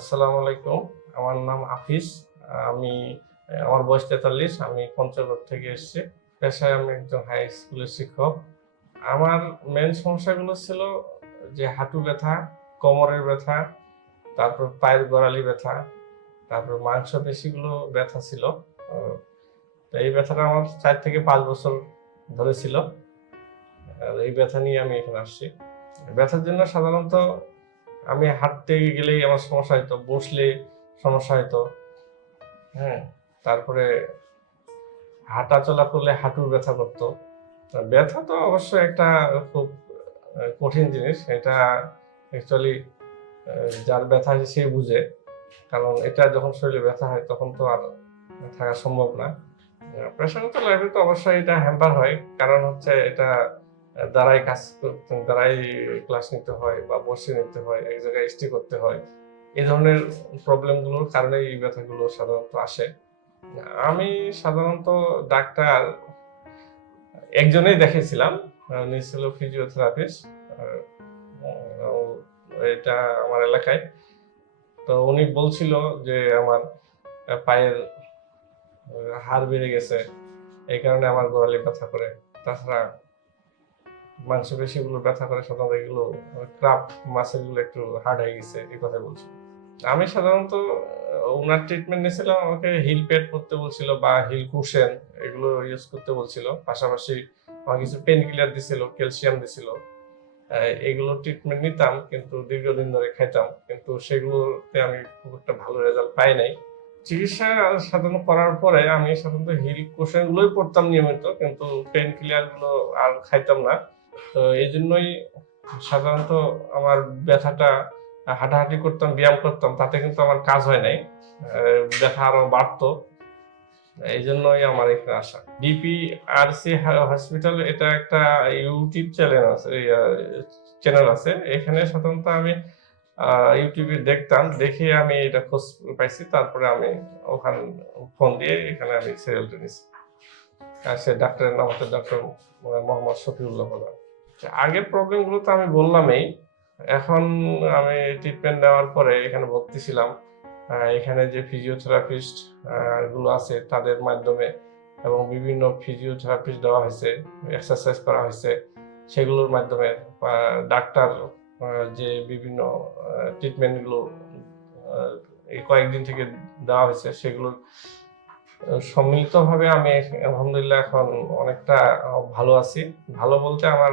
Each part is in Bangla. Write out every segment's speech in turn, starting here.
আসসালামু আলাইকুম। আমার নাম হাফিজ। আমি আমার বয়স তেতাল্লিশ, আমি পঞ্চগড় থেকে এসেছি। পেশায় আমি একজন হাই স্কুলের শিক্ষক। আমার মেন সমস্যাগুলো ছিল যে হাঁটু ব্যথা, কোমরের ব্যথা, তারপর পায়ের গোড়ালি ব্যথা, তারপর মাংস পেশিগুলো ব্যথা ছিল। তো এই ব্যথাটা আমার চার থেকে পাঁচ বছর ধরে ছিল। আর এই ব্যথা নিয়ে আমি এখানে আসছি। ব্যথার জন্য সাধারণত আমি হাঁটতে গেলেই আমার সমস্যা হতো বসলে সমস্যা হতো হ্যাঁ তারপরে হাঁটা চলা করলে হাঁটুর ব্যথা করতো। ব্যথা তো অবশ্যই একটা খুব কঠিন জিনিস, এটা অ্যাকচুয়ালি যার ব্যথা আছে সে বুঝে। কারণ এটা যখন শরীরে ব্যথা হয়, তখন তো আর থাকা সম্ভব না। পেশাগত লাইফে তো অবশ্যই এটা হ্যাম্পার হয়। কারণ হচ্ছে এটা দাঁড়াই কাজ দাঁড়াই ক্লাস নিতে হয় বা বসে নিতে হয়, এক জায়গায় স্টে করতে হয়। এই ধরনের প্রবলেমগুলোর কারণে এই ব্যথাগুলো সাধারণত আসে। আমি সাধারণত ডাক্তার, একজনেই দেখেছিলাম উনি ছিল ফিজিওথেরাপিস্ট এটা আমার এলাকায়। তো উনি বলছিল যে আমার পায়ের হাড় বেড়ে গেছে, এই কারণে আমার গোড়ালি ব্যথা করে। তাছাড়া মাংসপেশিগুলো ব্যথা করে সাধারণত এগুলো ক্রাফ মাসেলগুলো একটু হার্ড হয়ে গেছে, এই কথা বলছি। আমি সাধারণত ওনার ট্রিটমেন্ট নিয়েছিলাম, আমাকে হিল প্যাড করতে বলছিল বা হিল কুশন এগুলো ইউজ করতে বলছিল। পাশাপাশি আমাকে কিছু পেন কিলার দিছিল ক্যালসিয়াম দিছিল। এগুলো ট্রিটমেন্ট নিতাম, কিন্তু দীর্ঘদিন ধরে খাইতাম, কিন্তু সেগুলোতে আমি খুব একটা ভালো রেজাল্ট পাই নাই। চিকিৎসা সাধারণত করার পরে আমি সাধারণত হিল কুশন গুলোই পড়তাম নিয়মিত, কিন্তু পেন কিলারগুলো আর খাইতাম না। তো এই জন্যই সাধারণত আমার ব্যথাটা হাঁটাহাঁটি করতাম, ব্যায়াম করতাম, তাতে কিন্তু আমার কাজ হয় নাই। ব্যথা আরও বাড়তো। এই জন্যই আমার এখানে আসা। ডিপি আর সি হসপিটাল, এটা একটা ইউটিউব চ্যানেল আছে চ্যানেল আছে। এখানে সাধারণত আমি ইউটিউবে দেখতাম, দেখে আমি এটা খোঁজ পাইছি, তারপরে আমি ওখান ফোন দিয়ে এখানে আমি সিরিয়ালটা নিছি। আর সে ডাক্তারের নাম হচ্ছে ডক্টর মোহাম্মদ শফিউল্লাহ প্রধান আগের প্রবলেমগুলো তো আমি বললামই। এখন আমি ট্রিটমেন্ট নেওয়ার পরে এখানে ভর্তি ছিলাম এখানে যে ফিজিওথেরাপিস্টগুলো আছে তাদের মাধ্যমে এবং বিভিন্ন ফিজিওথেরাপিস্ট দেওয়া হয়েছে এক্সারসাইজ করা হয়েছে, সেগুলোর মাধ্যমে ডাক্তার যে বিভিন্ন ট্রিটমেন্টগুলো কয়েকদিন থেকে দেওয়া হয়েছে সেগুলোর সম্মিলিতভাবে আমি আলহামদুলিল্লাহ এখন অনেকটা ভালো আছি। ভালো বলতে আমার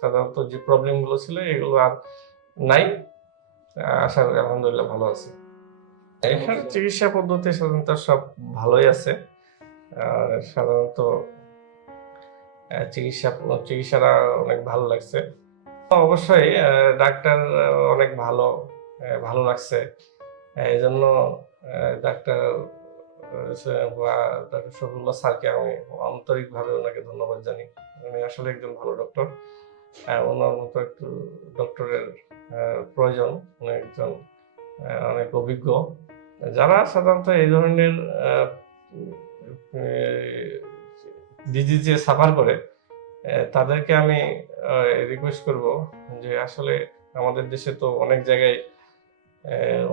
সাধারণত যে প্রবলেমগুলো ছিল এগুলো আর নাই। আশা করি আলহামদুলিল্লাহ ভালো আছি। এখানে চিকিৎসা পদ্ধতি সাধারণত সব ভালোই আছে। সাধারণত চিকিৎসা, চিকিৎসাটা অনেক ভালো লাগছে। অবশ্যই ডাক্তার অনেক ভালো ভালো লাগছে। এই জন্য ডাক্তার ডাক্তার শফিউল্লাহ স্যারকে আমি আন্তরিকভাবে ওনাকে ধন্যবাদ জানি। উনি আসলে একজন ভালো ডক্টর ওনার মতো একটু ডক্টরের প্রয়োজন। উনি একজন অনেক অভিজ্ঞ। যারা সাধারণত এই ধরনের ডিজিজে সাফার করে তাদেরকে আমি রিকোয়েস্ট করব যে আসলে আমাদের দেশে তো অনেক জায়গায়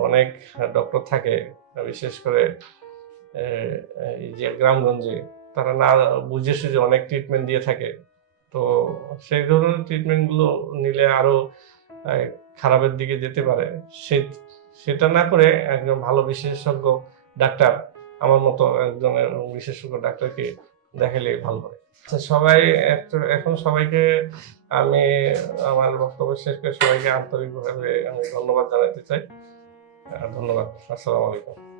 অনেক ডক্টর থাকে। বিশেষ করে এই যে গ্রামগঞ্জে তারা না বুঝে সুঝে অনেক ট্রিটমেন্ট দিয়ে থাকে। তো সেই ধরনের ট্রিটমেন্টগুলো নিলে আরও খারাপের দিকে যেতে পারে। সে, সেটা না করে একজন ভালো বিশেষজ্ঞ ডাক্তার আমার মতো একজনের বিশেষজ্ঞ ডাক্তারকে দেখালে ভালো হয়। আচ্ছা সবাই এখন সবাইকে আমি আমার বক্তব্য শেষ করে সবাইকে আন্তরিকভাবে আমি ধন্যবাদ জানাতে চাই। ধন্যবাদ, আসসালামু আলাইকুম।